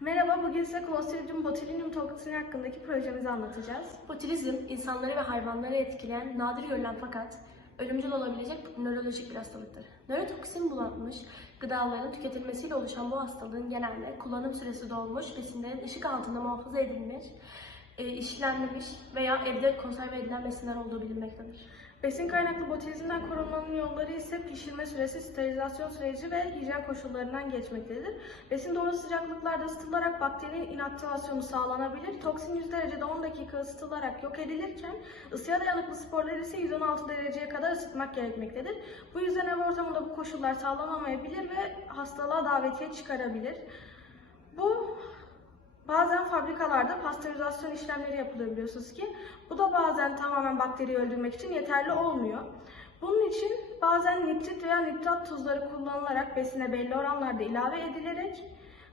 Merhaba, bugün size Clostridium botulinum toksini hakkındaki projemizi anlatacağız. Botulizm, insanları ve hayvanları etkileyen, nadir görülen fakat ölümcül olabilecek nörolojik bir hastalıktır. Nörotoksin bulanmış gıdaların tüketilmesiyle oluşan bu hastalığın genelde kullanım süresi dolmuş, besinlerin ışık altında muhafaza edilmiş, e, işlenmemiş veya evde konserve edilen besinler olduğu bilinmektedir. Besin kaynaklı botulizmden korunmanın yolları ise pişirme süresi, sterilizasyon süreci ve hijyen koşullarından geçmektedir. Besin doğru sıcaklıklarda ısıtılarak bakterinin inaktivasyonu sağlanabilir. Toksin 100 derecede 10 dakika ısıtılarak yok edilirken ısıya dayanıklı sporları ise 116 dereceye kadar ısıtmak gerekmektedir. Bu yüzden ev ortamında bu koşullar sağlanamayabilir ve hastalığa davetiye çıkarabilir. Bu Bazen fabrikalarda pastörizasyon işlemleri yapılıyor biliyorsunuz ki. Bu da bazen tamamen bakteriyi öldürmek için yeterli olmuyor. Bunun için bazen nitrit veya nitrat tuzları kullanılarak besine belli oranlarda ilave edilerek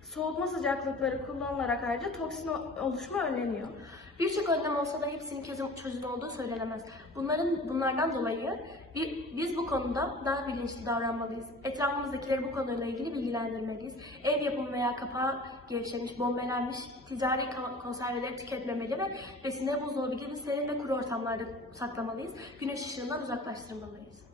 soğutma sıcaklıkları kullanılarak ayrıca toksin oluşumu önleniyor. Birçok önlem olsa da hepsinin çözüm, çözüm olduğu söylenemez. Bunların bunlardan dolayı bir, biz bu konuda daha bilinçli davranmalıyız. Etrafımızdakileri bu konuyla ilgili bilgilendirmeliyiz. Ev yapımı veya kapağı gevşemiş, bombelenmiş ticari konserveleri tüketmemeli ve besinleri buzdolabı gibi serin ve kuru ortamlarda saklamalıyız. Güneş ışığından uzaklaştırmalıyız.